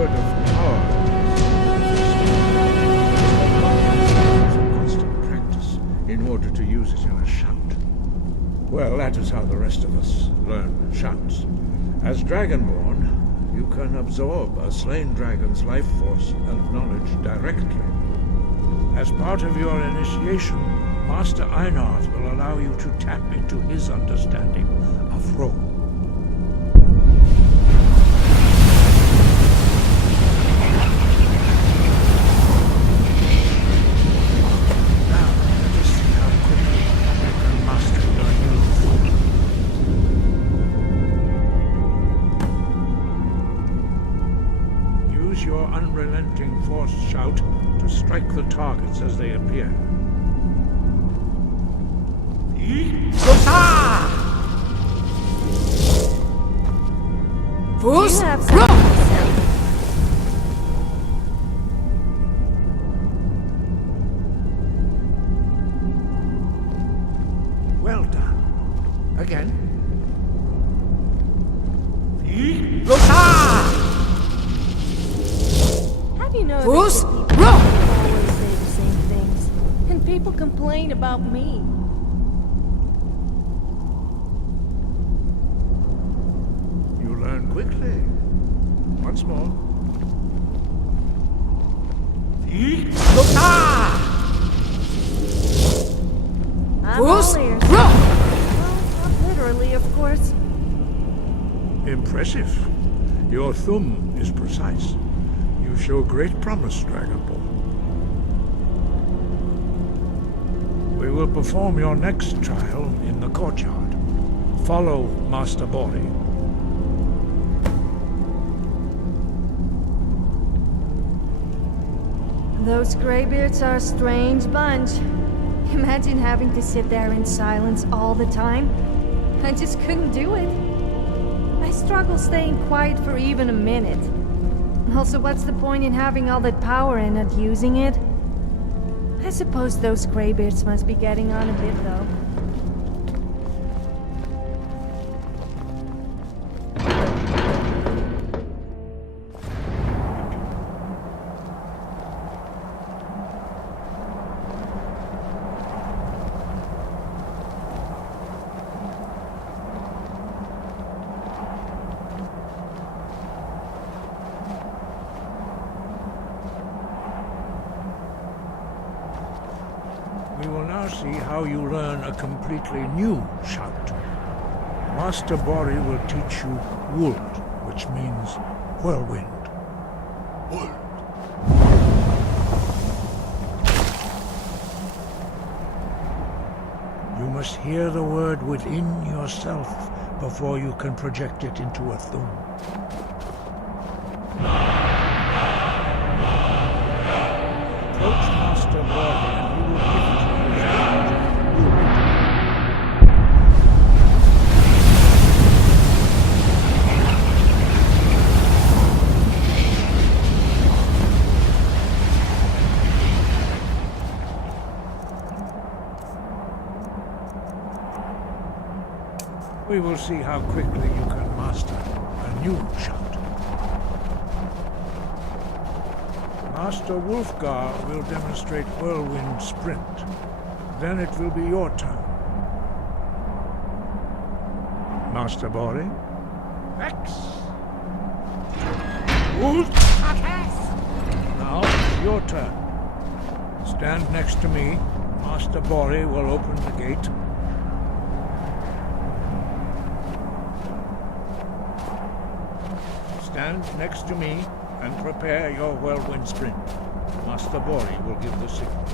word of power is constant practice in order to use it in a shout. Well, that is how the rest of us learn shouts. As Dragonborn, you can absorb a slain dragon's life force and knowledge directly. As part of your initiation, Master Einarth will allow you to tap into his understanding of role. Now, let us see how quickly you can master your new form. Use your unrelenting force shout to strike the targets as they appear. Fools, well done. Again. Have you noticed Fools, that people always say the same things, and people complain about me? You learn quickly. Once more. I'm Fools, all ears. Well, not literally, of course. Impressive. Your thumb is precise. You show great promise, Dragonborn. We will perform your next trial in the courtyard. Follow Master Bori. Those graybeards are a strange bunch. Imagine having to sit there in silence all the time. I just couldn't do it. I struggle staying quiet for even a minute. Also, what's the point in having all that power and not using it? I suppose those graybeards must be getting on a bit, though. We will now see how you learn a completely new shout. Master Bori will teach you Wold, which means whirlwind. Wold. You must hear the word within yourself before you can project it into a thum. Approach Master Bori and he will give you his We will see how quickly you can master a new shout. Master Wolfgar will demonstrate Whirlwind Sprint. Then it will be your turn. Master Bori? X! Wolf! Now it's your turn. Stand next to me. Master Bori will open the gate. Stand next to me and prepare your whirlwind sprint. Master Bori will give the signal.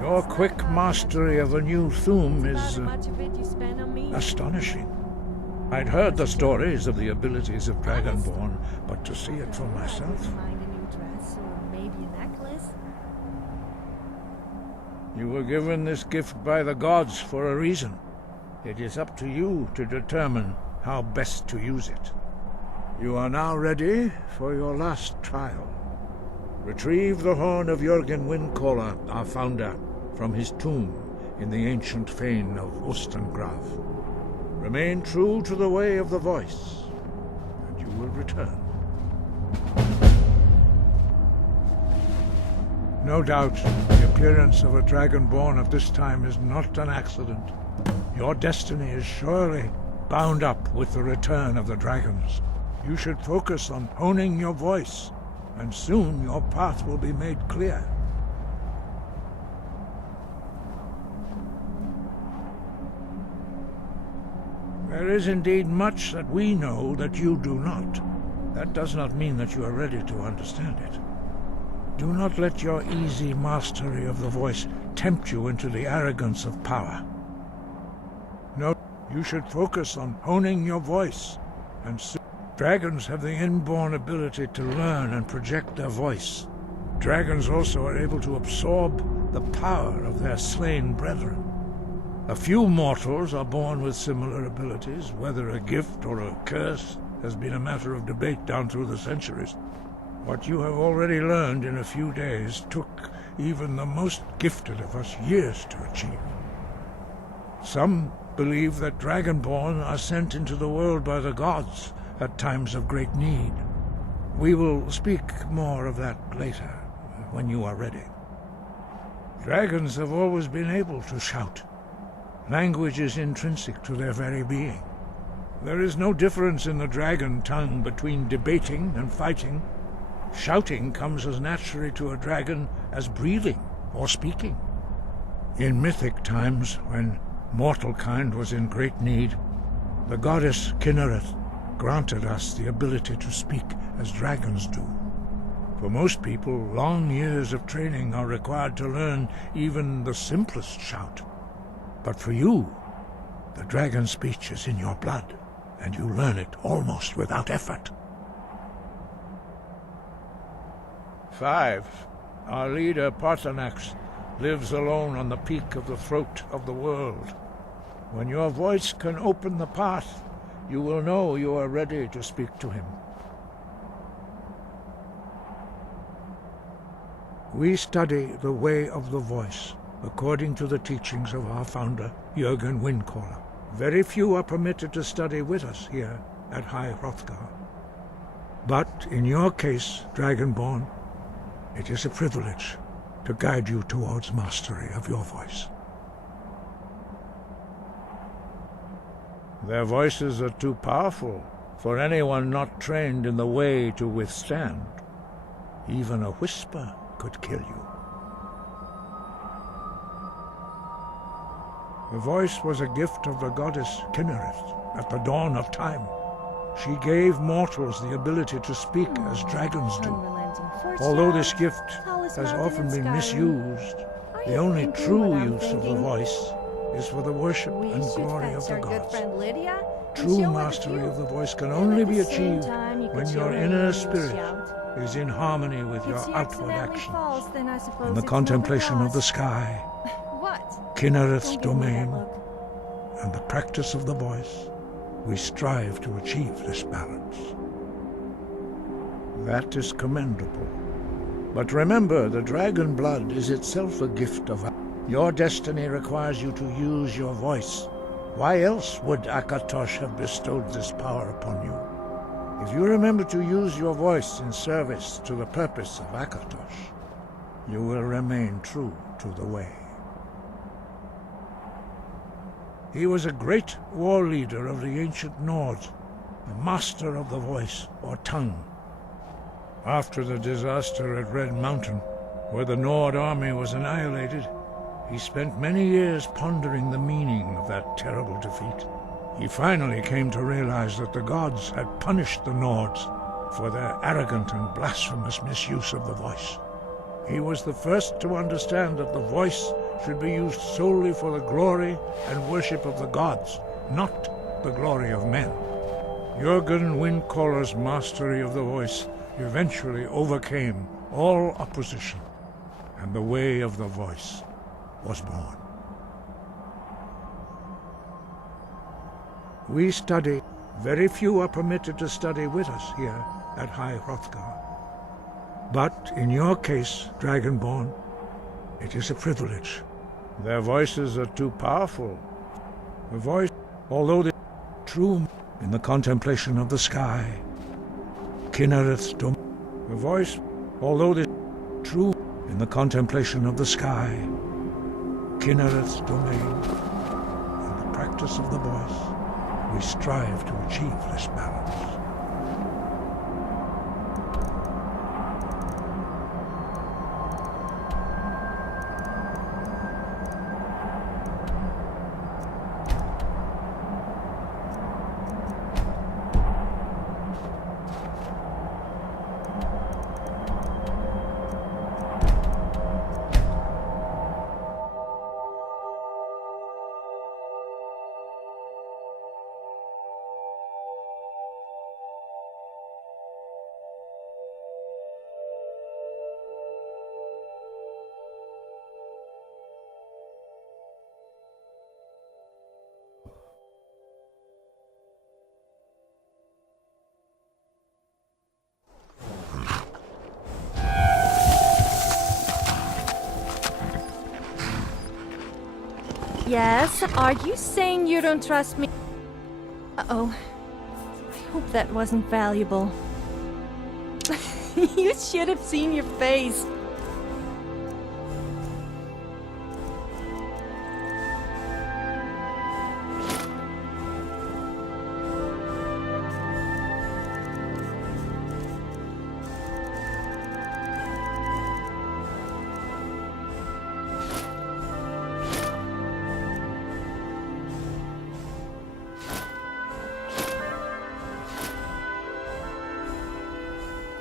Your quick mastery of a new thum is Much of it you spend on me. astonishing. I'd heard the stories of the abilities of Dragonborn, but to see it for myself. Mind a new dress or maybe a necklace? You were given this gift by the gods for a reason. It is up to you to determine how best to use it. You are now ready for your last trial. Retrieve the horn of Jürgen Windcaller, our founder, from his tomb, in the ancient fane of Ostengraf. Remain true to the way of the voice, and you will return. No doubt, the appearance of a dragonborn at this time is not an accident. Your destiny is surely bound up with the return of the dragons. You should focus on honing your voice, and soon your path will be made clear. There is indeed much that we know that you do not. That does not mean that you are ready to understand it. Do not let your easy mastery of the voice tempt you into the arrogance of power. No, you should focus on honing your voice, and soon dragons have the inborn ability to learn and project their voice. Dragons also are able to absorb the power of their slain brethren. A few mortals are born with similar abilities. Whether a gift or a curse has been a matter of debate down through the centuries. What you have already learned in a few days took even the most gifted of us years to achieve. Some believe that Dragonborn are sent into the world by the gods at times of great need. We will speak more of that later, when you are ready. Dragons have always been able to shout. Language is intrinsic to their very being. There is no difference in the dragon tongue between debating and fighting. Shouting comes as naturally to a dragon as breathing or speaking. In mythic times, when mortal kind was in great need, the goddess Kinnereth granted us the ability to speak as dragons do. For most people, long years of training are required to learn even the simplest shout. But for you, the dragon speech is in your blood, and you learn it almost without effort. 5. Our leader, Parthenax, lives alone on the peak of the throat of the world. When your voice can open the path, you will know you are ready to speak to him. We study the way of the voice, according to the teachings of our founder, Jürgen Windcaller. Very few are permitted to study with us here at High Hrothgar. But in your case, Dragonborn, it is a privilege to guide you towards mastery of your voice. Their voices are too powerful for anyone not trained in the way to withstand. Even a whisper could kill you. The voice was a gift of the goddess Kinnereth at the dawn of time. She gave mortals the ability to speak as dragons do. Although this gift has often been misused, the only true use of the voice is for the worship and glory of the gods. True mastery of the voice can only be achieved when your inner spirit is in harmony with your outward actions. In the contemplation of the sky, Kinnereth's domain, and the practice of the voice, we strive to achieve this balance. That is commendable. But remember, the dragon blood is itself a gift of... Your destiny requires you to use your voice. Why else would Akatosh have bestowed this power upon you? If you remember to use your voice in service to the purpose of Akatosh, you will remain true to the way. He was a great war leader of the ancient Nords, a master of the voice, or tongue. After the disaster at Red Mountain, where the Nord army was annihilated, he spent many years pondering the meaning of that terrible defeat. He finally came to realize that the gods had punished the Nords for their arrogant and blasphemous misuse of the voice. He was the first to understand that the voice should be used solely for the glory and worship of the gods, not the glory of men. Jürgen Windcaller's mastery of the voice eventually overcame all opposition, and the way of the voice was born. We study. Very few are permitted to study with us here at High Hrothgar. But in your case, Dragonborn, it is a privilege Their voices are too powerful. A voice, although they true in the contemplation of the sky. Kinnereth's domain. A voice, although they true in the contemplation of the sky. Kinnereth's domain. In the practice of the voice, we strive to achieve this balance. Yes, are you saying you don't trust me? Uh-oh. I hope that wasn't valuable. You should have seen your face.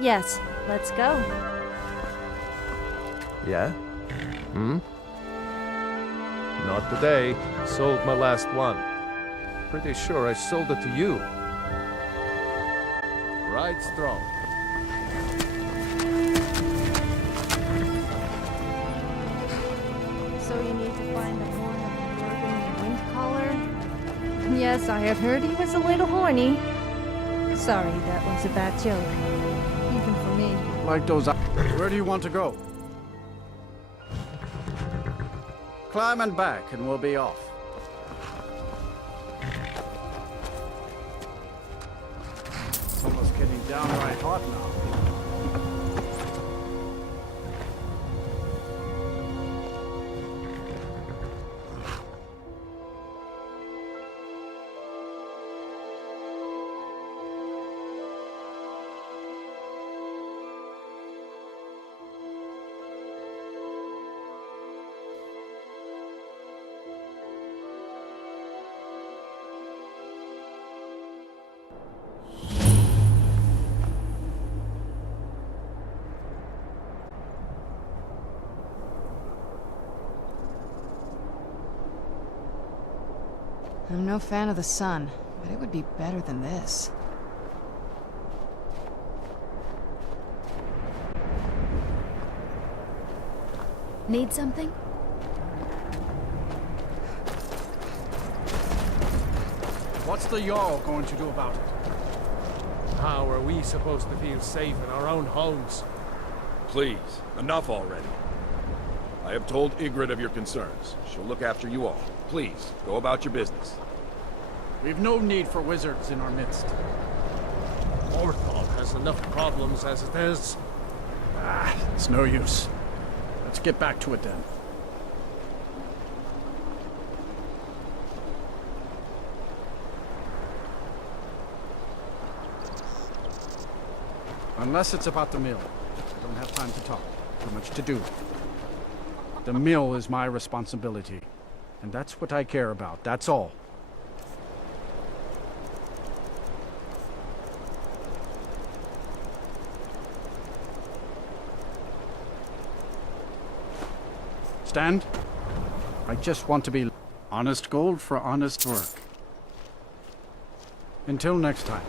Yes, let's go. Yeah? Not today. Sold my last one. Pretty sure I sold it to you. Ride strong. So you need to find the horn of the Northern wind caller? Yes, I had heard he was a little horny. Sorry, that was a bad joke. Even for me. Like those. Where do you want to go? Climb and back, and we'll be off. It's almost getting downright hot now. I'm no fan of the sun, but it would be better than this. Need something? What's the Jarl going to do about it? How are we supposed to feel safe in our own homes? Please, enough already. I have told Ygritte of your concerns. She'll look after you all. Please, go about your business. We've no need for wizards in our midst. Orthol has enough problems as it is. It's no use. Let's get back to it then. Unless it's about the mill. I don't have time to talk. Too much to do. The mill is my responsibility. And that's what I care about. That's all. Stand. I just want to be honest gold for honest work. Until next time.